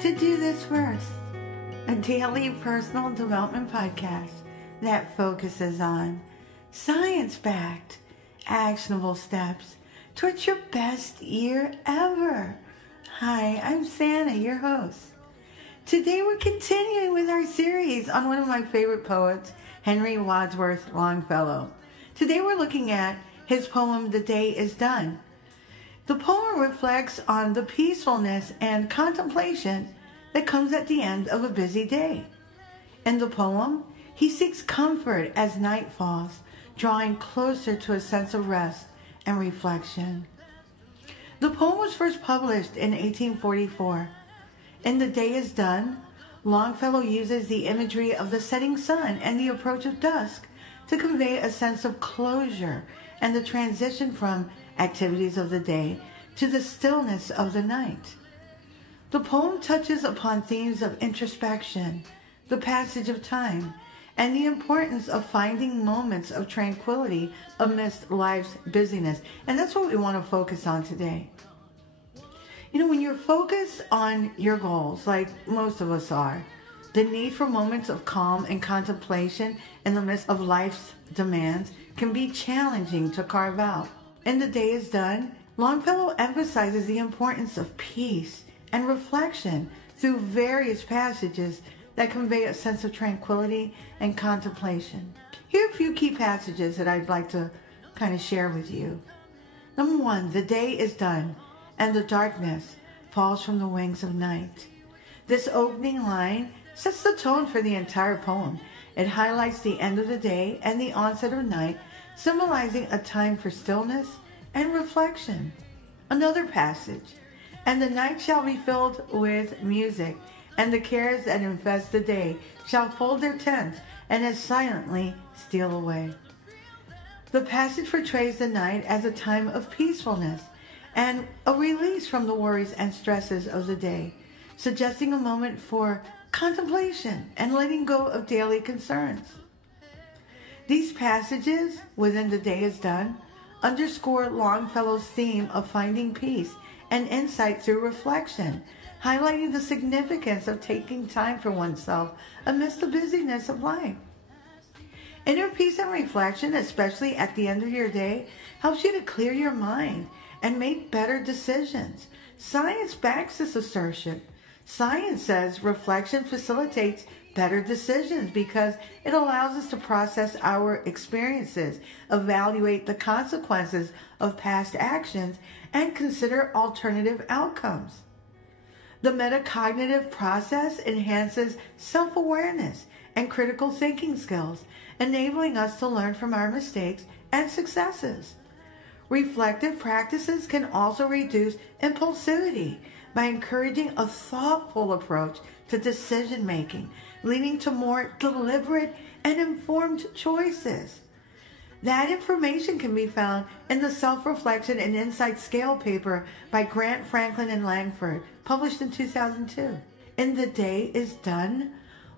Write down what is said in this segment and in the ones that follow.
To do this first, a daily personal development podcast that focuses on science-backed, actionable steps towards your best year ever. Hi, I'm Santa, your host. Today we're continuing with our series on one of my favorite poets, Henry Wadsworth Longfellow. Today we're looking at his poem, The Day is Done. The poem reflects on the peacefulness and contemplation that comes at the end of a busy day. In the poem, he seeks comfort as night falls, drawing closer to a sense of rest and reflection. The poem was first published in 1844. In The Day is Done, Longfellow uses the imagery of the setting sun and the approach of dusk to convey a sense of closure and the transition from activities of the day to the stillness of the night. The poem touches upon themes of introspection, the passage of time, and the importance of finding moments of tranquility amidst life's busyness. And that's what we want to focus on today. When you're focused on your goals, like most of us are, the need for moments of calm and contemplation in the midst of life's demands can be challenging to carve out. In The Day is Done, Longfellow emphasizes the importance of peace and reflection through various passages that convey a sense of tranquility and contemplation. Here are a few key passages that I'd like to kind of share with you. Number 1, the day is done, and the darkness falls from the wings of night. This opening line sets the tone for the entire poem. It highlights the end of the day and the onset of night, symbolizing a time for stillness and reflection. Another passage, and the night shall be filled with music, and the cares that infest the day shall fold their tents and as silently steal away. The passage portrays the night as a time of peacefulness and a release from the worries and stresses of the day, suggesting a moment for contemplation and letting go of daily concerns. These passages within The Day is Done underscore Longfellow's theme of finding peace and insight through reflection, highlighting the significance of taking time for oneself amidst the busyness of life. Inner peace and reflection, especially at the end of your day, helps you to clear your mind and make better decisions. Science backs this assertion. Science says reflection facilitates better decisions because it allows us to process our experiences, evaluate the consequences of past actions, and consider alternative outcomes. The metacognitive process enhances self-awareness and critical thinking skills, enabling us to learn from our mistakes and successes. Reflective practices can also reduce impulsivity by encouraging a thoughtful approach to decision-making, leading to more deliberate and informed choices. That information can be found in the Self-Reflection and Insight Scale paper by Grant, Franklin, and Langford, published in 2002. In The Day is Done,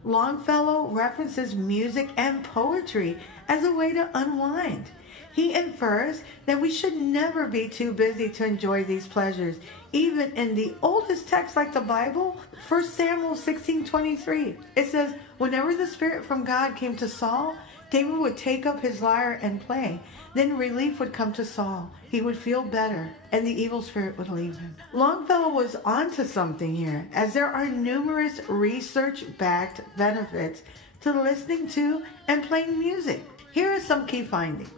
Longfellow references music and poetry as a way to unwind. He infers that we should never be too busy to enjoy these pleasures. Even in the oldest text like the Bible, 1 Samuel 16:23, it says, whenever the Spirit from God came to Saul, David would take up his lyre and play. Then relief would come to Saul. He would feel better, and the evil spirit would leave him. Longfellow was onto something here, as there are numerous research-backed benefits to listening to and playing music. Here are some key findings.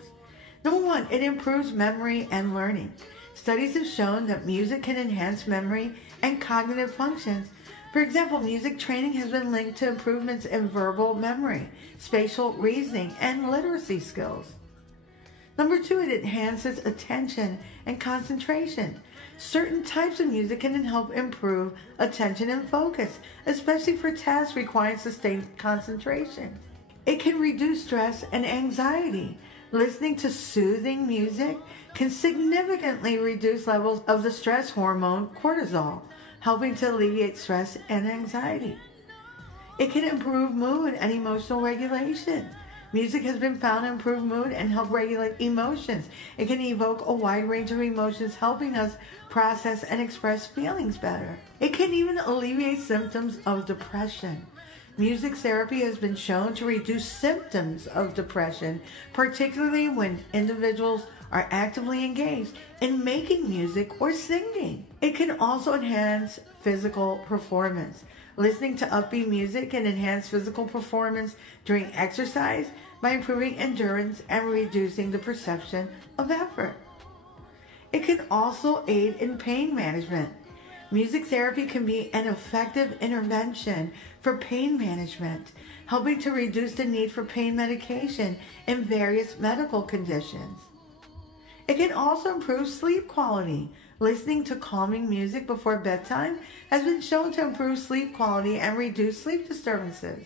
Number 1, it improves memory and learning. Studies have shown that music can enhance memory and cognitive functions. For example, music training has been linked to improvements in verbal memory, spatial reasoning, and literacy skills. Number 2, it enhances attention and concentration. Certain types of music can help improve attention and focus, especially for tasks requiring sustained concentration. It can reduce stress and anxiety. Listening to soothing music can significantly reduce levels of the stress hormone cortisol, helping to alleviate stress and anxiety. It can improve mood and emotional regulation. Music has been found to improve mood and help regulate emotions. It can evoke a wide range of emotions, helping us process and express feelings better. It can even alleviate symptoms of depression. Music therapy has been shown to reduce symptoms of depression, particularly when individuals are actively engaged in making music or singing. It can also enhance physical performance. Listening to upbeat music can enhance physical performance during exercise by improving endurance and reducing the perception of effort. It can also aid in pain management. Music therapy can be an effective intervention for pain management, helping to reduce the need for pain medication in various medical conditions. It can also improve sleep quality. Listening to calming music before bedtime has been shown to improve sleep quality and reduce sleep disturbances.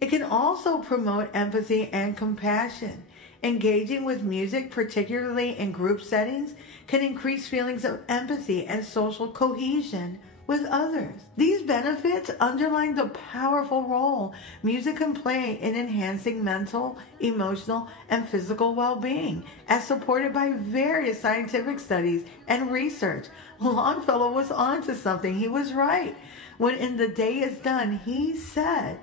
It can also promote empathy and compassion. Engaging with music, particularly in group settings, can increase feelings of empathy and social cohesion with others. These benefits underline the powerful role music can play in enhancing mental, emotional, and physical well-being, as supported by various scientific studies and research. Longfellow was onto something. He was right. When In the Day Is Done, he said,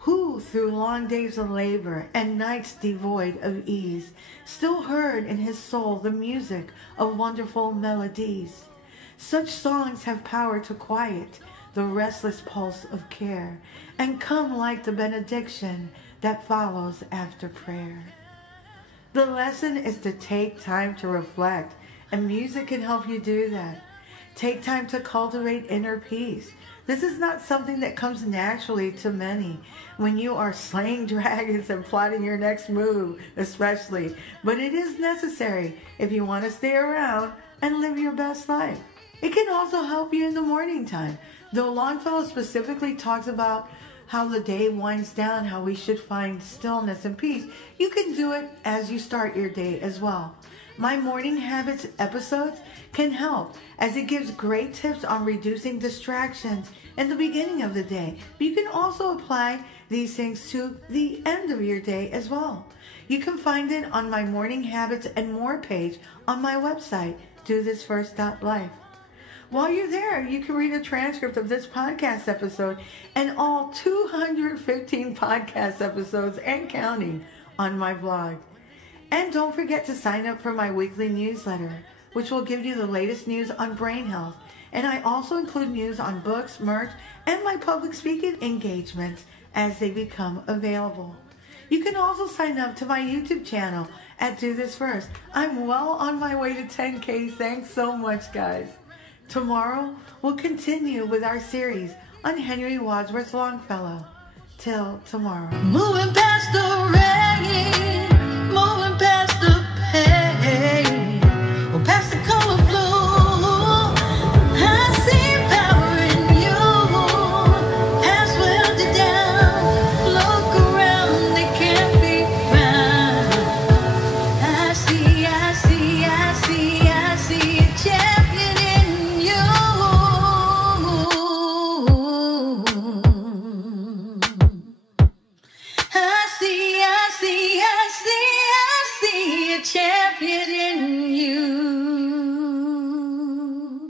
"Who through long days of labor and nights devoid of ease still heard in his soul the music of wonderful melodies? Such songs have power to quiet the restless pulse of care and come like the benediction that follows after prayer." The lesson is to take time to reflect, and music can help you do that. Take time to cultivate inner peace. This is not something that comes naturally to many when you are slaying dragons and plotting your next move, especially, but it is necessary if you want to stay around and live your best life. It can also help you in the morning time. Though Longfellow specifically talks about how the day winds down, how we should find stillness and peace, you can do it as you start your day as well. My Morning Habits episodes can help, as it gives great tips on reducing distractions in the beginning of the day. But you can also apply these things to the end of your day as well. You can find it on my Morning Habits and More page on my website, dothisfirst.life. While you're there, you can read a transcript of this podcast episode and all 215 podcast episodes and counting on my blog. And don't forget to sign up for my weekly newsletter, which will give you the latest news on brain health. And I also include news on books, merch, and my public speaking engagements as they become available. You can also sign up to my YouTube channel at Do This First. I'm well on my way to 10K. Thanks so much, guys. Tomorrow, we'll continue with our series on Henry Wadsworth Longfellow. Till tomorrow. Moving past the rain.